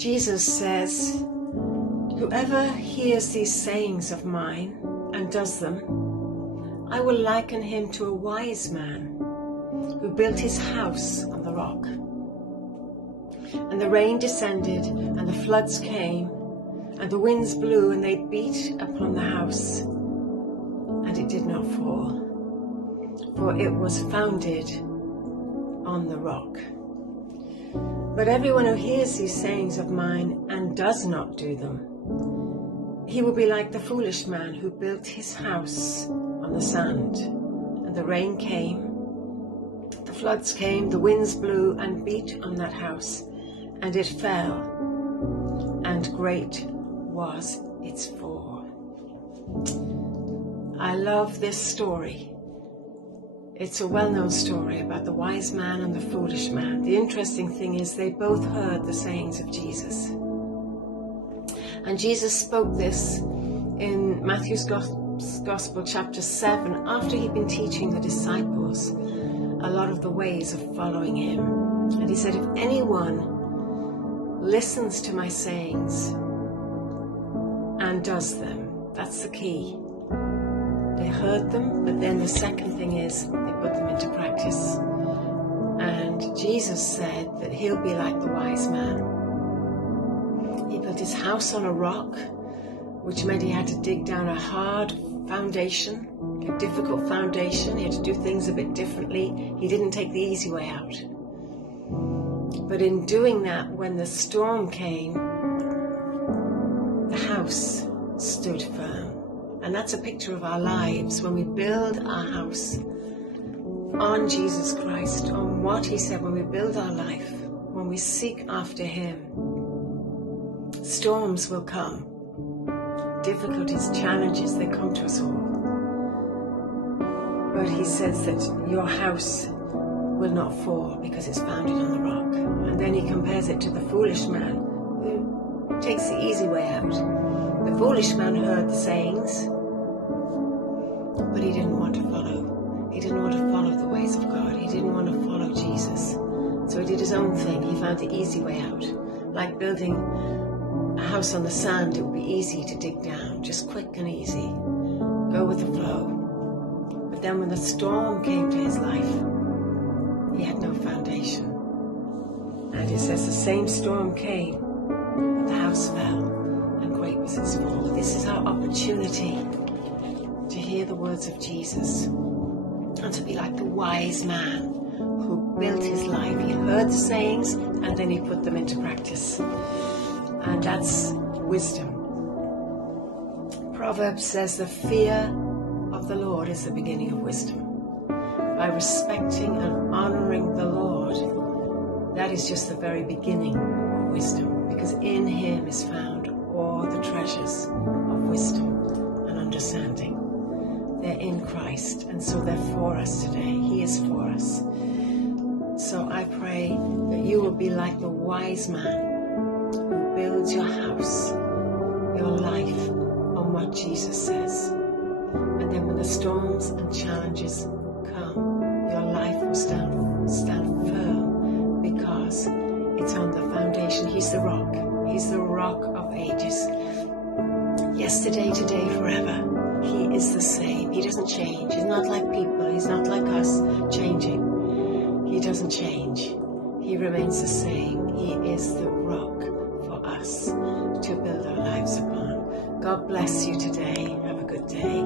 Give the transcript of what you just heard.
Jesus says, "Whoever hears these sayings of mine and does them, I will liken him to a wise man who built his house on the rock. And the rain descended, and the floods came, and the winds blew, and they beat upon the house, and it did not fall, for it was founded on the rock. But everyone who hears these sayings of mine and does not do them, he will be like the foolish man who built his house on the sand. And the rain came, the floods came, the winds blew and beat on that house, and it fell, and great was its fall." I love this story. It's a well-known story about the wise man and the foolish man. The interesting thing is they both heard the sayings of Jesus. And Jesus spoke this in Matthew's Gospel, chapter 7, after he'd been teaching the disciples a lot of the ways of following him. And he said, "If anyone listens to my sayings and does them," that's the key. They heard them, but then the second thing is they put them into practice. And Jesus said that he'll be like the wise man. He built his house on a rock, which meant he had to dig down a hard foundation, a difficult foundation. He had to do things a bit differently. He didn't take the easy way out. But in doing that, when the storm came, the house stood firm. And that's a picture of our lives. When we build our house on Jesus Christ, on what he said, when we build our life, when we seek after him, storms will come. Difficulties, challenges, they come to us all. But he says that your house will not fall because it's founded on the rock. And then he compares it to the foolish man who takes the easy way out. The foolish man heard the sayings, but he didn't want to follow. He didn't want to follow the ways of God. He didn't want to follow Jesus. So he did his own thing. He found the easy way out. Like building a house on the sand, it would be easy to dig down, just quick and easy. Go with the flow. But then when the storm came to his life, he had no foundation. And it says the same storm came, but the house fell, and great was its fall. This is our opportunity to hear the words of Jesus and to be like the wise man who built his life. He heard the sayings and then he put them into practice. And that's wisdom. Proverbs says the fear of the Lord is the beginning of wisdom. By respecting and honoring the Lord, that is just the very beginning of wisdom, because in him is found all the treasures of wisdom and understanding. They're in Christ, and so they're for us today. He is for us. So I pray that you will be like the wise man who builds your house, your life, on what Jesus says. And then when the storms and challenges come, your life will stand firm because it's on the foundation. He's the rock. He's the rock of ages. Yesterday, today, forever. He is the same. He doesn't change. He's not like people. He's not like us changing. He doesn't change. He remains the same. He is the rock for us to build our lives upon. God bless you today. Have a good day.